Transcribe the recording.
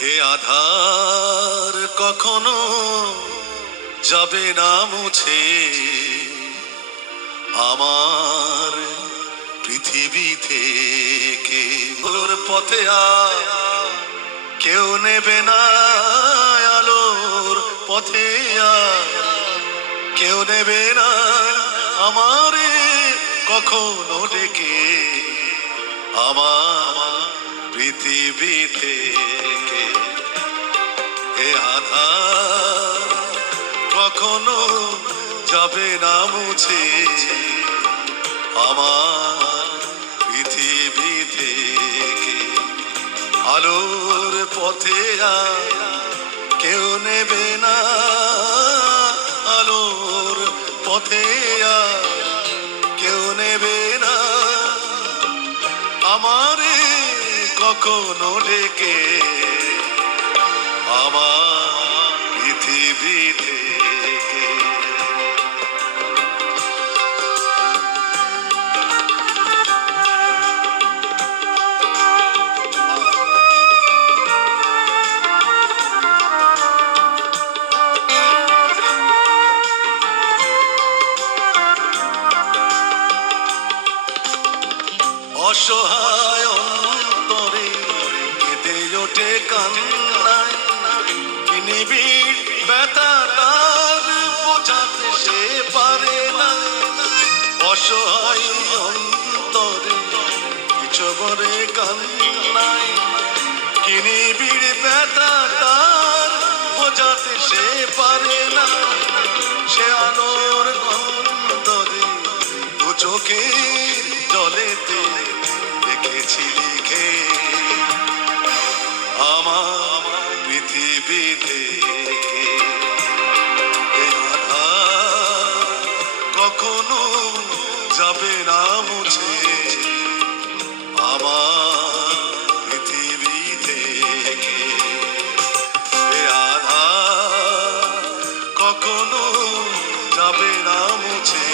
এ আধার কখনো যাবে না মুছে আমার পৃথিবী থেকে। ওর পথে কেউ নেবে না আলোর পথে কেউ নেবে না আমারে কখনো ডেকে আমার পৃথিবী থেকে। এ আধার কখনো যাবে না মুছে আমার পৃথিবী থেকে। আলোর পথে কেউ নেবে না আলোর পথে কেউ নেবে না আমারে কখনো ডেকে আমার পৃথিবী থেকে। অসহায় অন্তরে কেঁদে ওঠে কান্নায়, নিবিড় ব্যথা তার বোঝাতে সে পারে না। অসহায় অন্তরে কিছু বলে কান্নায়, নিবিড় ব্যথা তার বোঝাতে সে পারে না। সে আলোর গন্ধরে দু চোখের জলেতে দেখেছি লিখে আমার পৃথিবী থেকে। কখনো যাবে না মুছে আমার পৃথিবী থেকে। এ আধার কখনো যাবে না মুছে